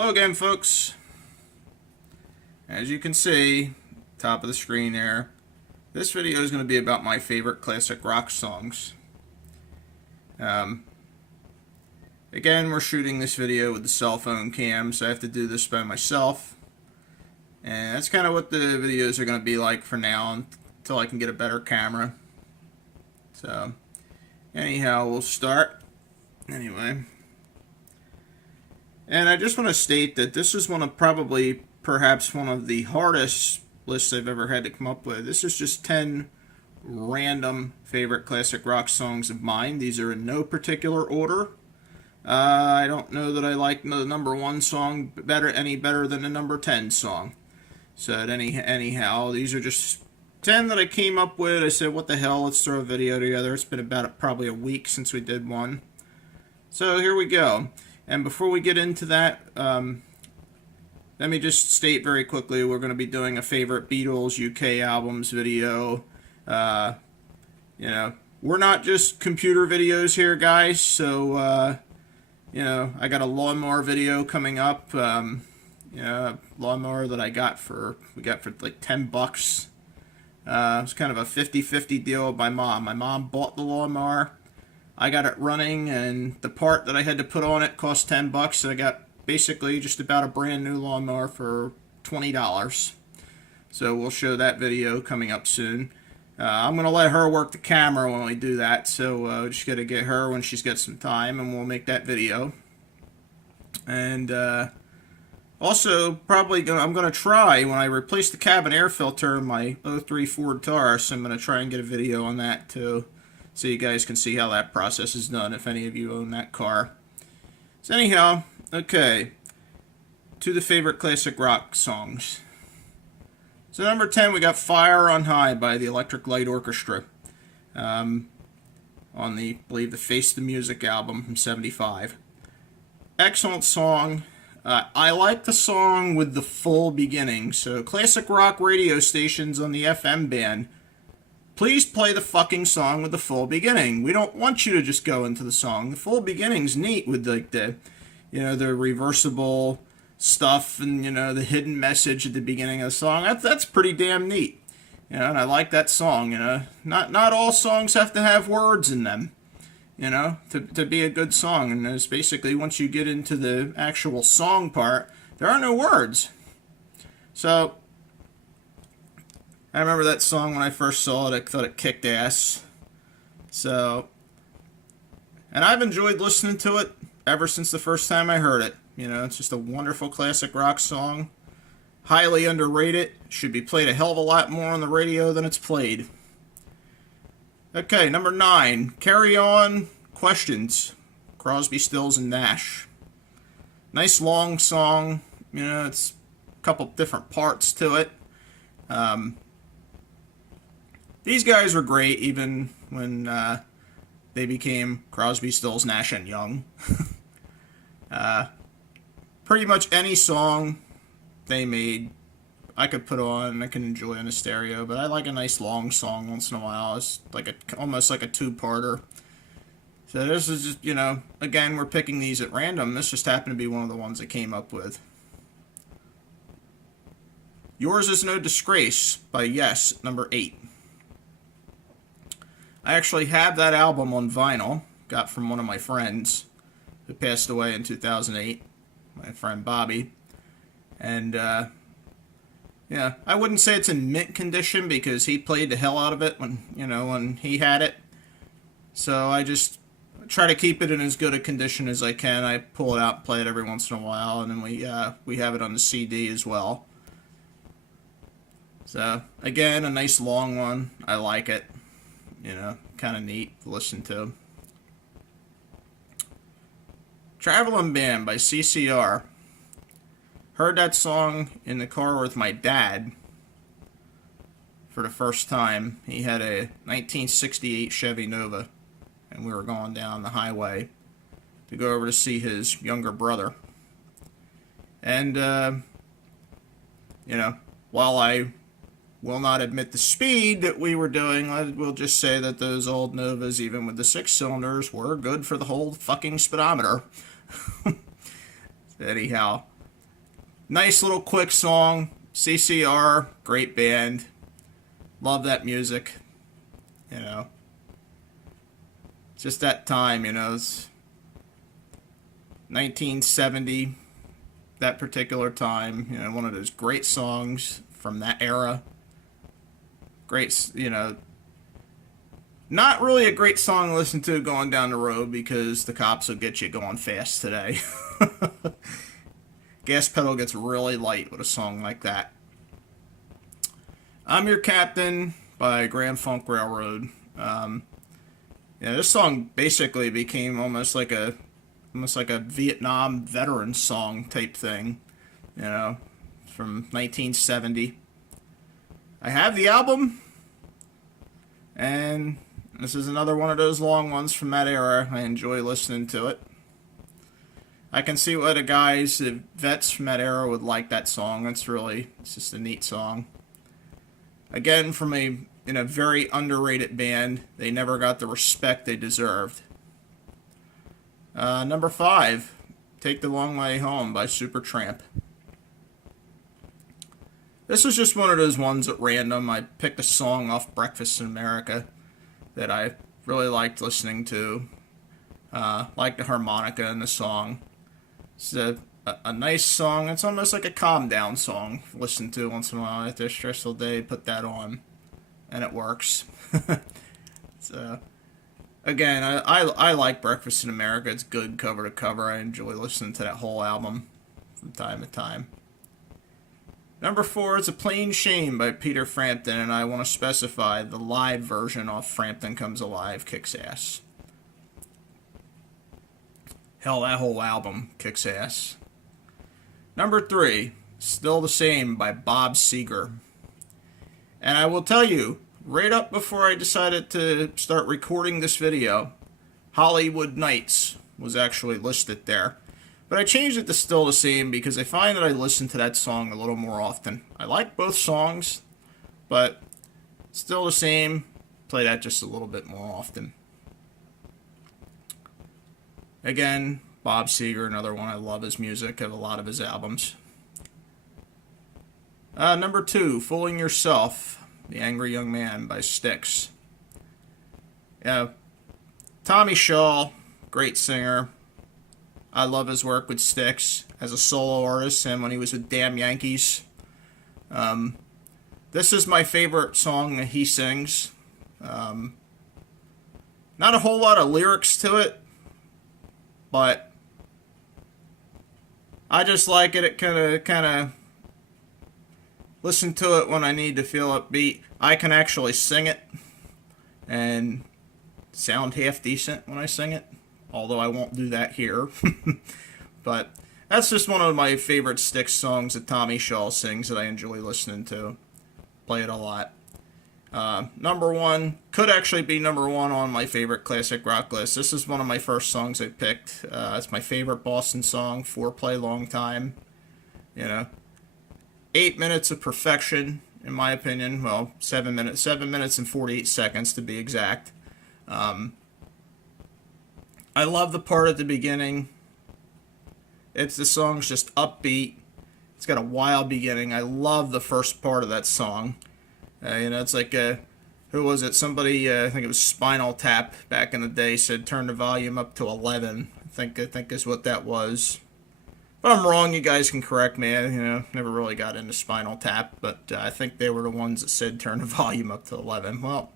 Hello again, folks. As you can see, top of the screen there, this video is going to be about my favorite classic rock songs. Again, we're shooting this video with the cell phone cam, so I have to do this by myself. And that's kind of what the videos are going to be like for now, until I can get a better camera. So, anyhow, we'll start. Anyway. And I just want to state that this is perhaps one of the hardest lists I've ever had to come up with. This is just 10 random favorite classic rock songs of mine. These are in no particular order. I don't know that I like the number 1 song any better than the number 10 song. So anyhow, these are just 10 that I came up with. I said, what the hell, let's throw a video together. It's been probably a week since we did one. So here we go. And before we get into that, let me just state very quickly, we're going to be doing a favorite Beatles UK albums video. We're not just computer videos here, guys. So, I got a lawnmower video coming up. Lawnmower that we got for like $10. It was kind of a 50-50 deal with my mom. My mom bought the lawnmower. I got it running, and the part that I had to put on it cost $10, so I got basically just about a brand new lawnmower for $20. So we'll show that video coming up soon. I'm going to let her work the camera when we do that, so just got to get her when she's got some time, and we'll make that video. And also, I'm going to try, when I replace the cabin air filter in my '03 Ford Taurus, I'm going to try and get a video on that too, so you guys can see how that process is done if any of you own that car. So anyhow, okay, to the favorite classic rock songs. So number 10, we got Fire on High by the Electric Light Orchestra, on I believe the Face the Music album from '75. Excellent song. I like the song with the full beginning, so classic rock radio stations on the FM band, please play the fucking song with the full beginning. We don't want you to just go into the song. The full beginning's neat with like the reversible stuff and, the hidden message at the beginning of the song. That's pretty damn neat. And I like that song, Not all songs have to have words in them, to be a good song. And it's basically, once you get into the actual song part, there are no words. So, I remember that song when I first saw it. I thought it kicked ass. So, and I've enjoyed listening to it ever since the first time I heard it. It's just a wonderful classic rock song. Highly underrated. Should be played a hell of a lot more on the radio than it's played. Okay, number 9. Carry On, Questions. Crosby, Stills, and Nash. Nice long song. It's a couple different parts to it. These guys were great even when they became Crosby, Stills, Nash, and Young. Pretty much any song they made, I could put on, I can enjoy on a stereo, but I like a nice long song once in a while. It's like almost like a two-parter. So this is just, again, we're picking these at random. This just happened to be one of the ones I came up with. Yours Is No Disgrace by Yes, number 8. I actually have that album on vinyl, got from one of my friends who passed away in 2008, my friend Bobby. And, I wouldn't say it's in mint condition because he played the hell out of it when he had it. So I just try to keep it in as good a condition as I can. I pull it out and play it every once in a while, and then we have it on the CD as well. So, again, a nice long one. I like it. Kind of neat to listen to. Traveling Band by CCR. Heard that song in the car with my dad for the first time. He had a 1968 Chevy Nova, and we were going down the highway to go over to see his younger brother. And, while I will not admit the speed that we were doing, I will just say that those old Novas, even with the 6 cylinders, were good for the whole fucking speedometer. Anyhow, Nice little quick song. CCR, great band. Love that music. You know, just that time, it's 1970, that particular time, one of those great songs from that era. Great, not really a great song to listen to going down the road because the cops will get you going fast today. Gas pedal gets really light with a song like that. I'm Your Captain by Grand Funk Railroad. This song basically became almost like a Vietnam veteran song type thing, from 1970. I have the album, and this is another one of those long ones from that era. I enjoy listening to it. I can see why the vets from that era would like that song. It's just a neat song. Again, from a very underrated band. They never got the respect they deserved. Number 5, Take the Long Way Home by Supertramp. This was just one of those ones at random. I picked a song off Breakfast in America that I really liked listening to. Liked the harmonica in the song. It's a nice song. It's almost like a calm down song. Listen to once in a while after a stressful day. Put that on, and it works. So, again, I like Breakfast in America. It's good cover to cover. I enjoy listening to that whole album from time to time. Number 4 is A Plain Shame by Peter Frampton, and I want to specify the live version off Frampton Comes Alive kicks ass. Hell, that whole album kicks ass. Number 3, Still the Same by Bob Seger. And I will tell you, right up before I decided to start recording this video, Hollywood Nights was actually listed there. But I changed it to Still the Same because I find that I listen to that song a little more often. I like both songs, but Still the Same, play that just a little bit more often. Again, Bob Seger, another one. I love his music. I have a lot of his albums. Number 2, Fooling Yourself, The Angry Young Man by Styx. Tommy Shaw, great singer. I love his work with Styx as a solo artist and when he was with Damn Yankees. This is my favorite song that he sings. Not a whole lot of lyrics to it, but I just like it. It kind of listen to it when I need to feel upbeat. I can actually sing it and sound half decent when I sing it, although I won't do that here. But that's just one of my favorite Styx songs that Tommy Shaw sings that I enjoy listening to. Play it a lot. Number 1 could actually be number 1 on my favorite classic rock list. This is one of my first songs I picked. It's my favorite Boston song, Foreplay Long Time. 8 minutes of perfection, in my opinion. Well, 7 minutes and 48 seconds to be exact. I love the part at the beginning. The song's just upbeat. It's got a wild beginning. I love the first part of that song. It's like, who was it? Somebody, I think it was Spinal Tap back in the day, said turn the volume up to 11. I think is what that was. If I'm wrong, you guys can correct me. Never really got into Spinal Tap, but I think they were the ones that said turn the volume up to 11. Well,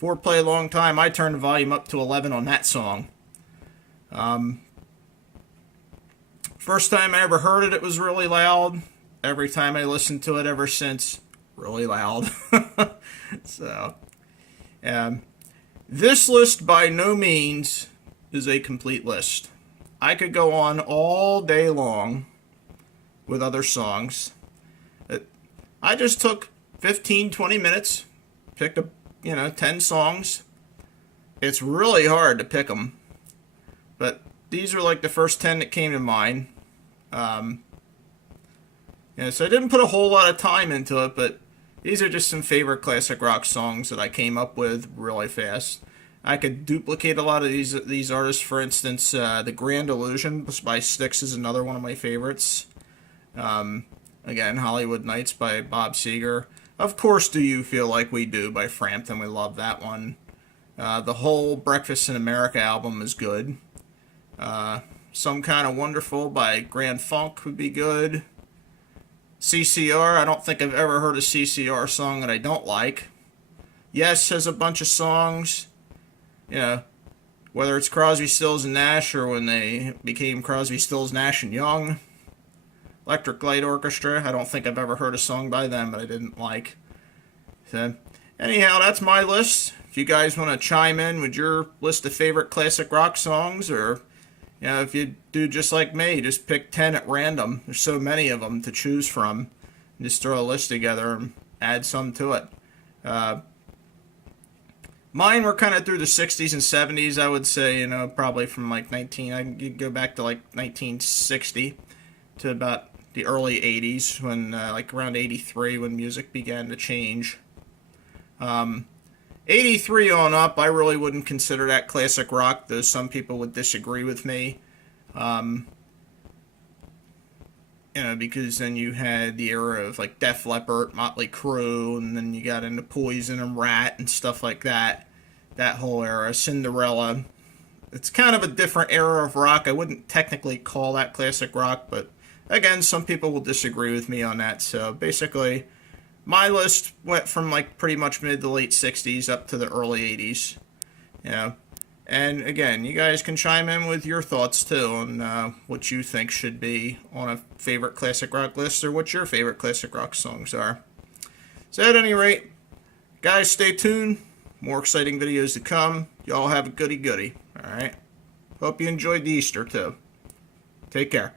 Foreplay Long Time, I turned the volume up to 11 on that song. First time I ever heard it, it was really loud. Every time I listened to it ever since, really loud. So, this list by no means is a complete list. I could go on all day long with other songs. I just took 15, 20 minutes, picked up, 10 songs. It's really hard to pick them, but these are like the first 10 that came to mind. So I didn't put a whole lot of time into it, but these are just some favorite classic rock songs that I came up with really fast. I could duplicate a lot of these artists. For instance, The Grand Illusion by Styx is another one of my favorites. Again, Hollywood Nights by Bob Seger. Of course, Do You Feel Like We Do by Frampton. We love that one. The whole Breakfast in America album is good. Some Kind of Wonderful by Grand Funk would be good. CCR, I don't think I've ever heard a CCR song that I don't like. Yes has a bunch of songs. You know, whether it's Crosby, Stills, and Nash or when they became Crosby, Stills, Nash, and Young. Electric Light Orchestra, I don't think I've ever heard a song by them that I didn't like. So, anyhow, that's my list. If you guys want to chime in with your list of favorite classic rock songs, or if you do just like me, just pick 10 at random. There's so many of them to choose from. Just throw a list together and add some to it. Mine were kind of through the 60s and 70s, I would say, probably from like I can go back to like 1960 to about the early 80s, when like around 83, when music began to change. 83 on up, I really wouldn't consider that classic rock, though some people would disagree with me. Because then you had the era of like Def Leppard, Motley Crue, and then you got into Poison and Rat and stuff like that. That whole era, Cinderella. It's kind of a different era of rock. I wouldn't technically call that classic rock, but again, some people will disagree with me on that. So basically, my list went from like pretty much mid to late 60s up to the early 80s. And again, you guys can chime in with your thoughts too on what you think should be on a favorite classic rock list, or what your favorite classic rock songs are. So at any rate, guys, stay tuned. More exciting videos to come. Y'all have a goody goody. Alright? Hope you enjoyed the Easter too. Take care.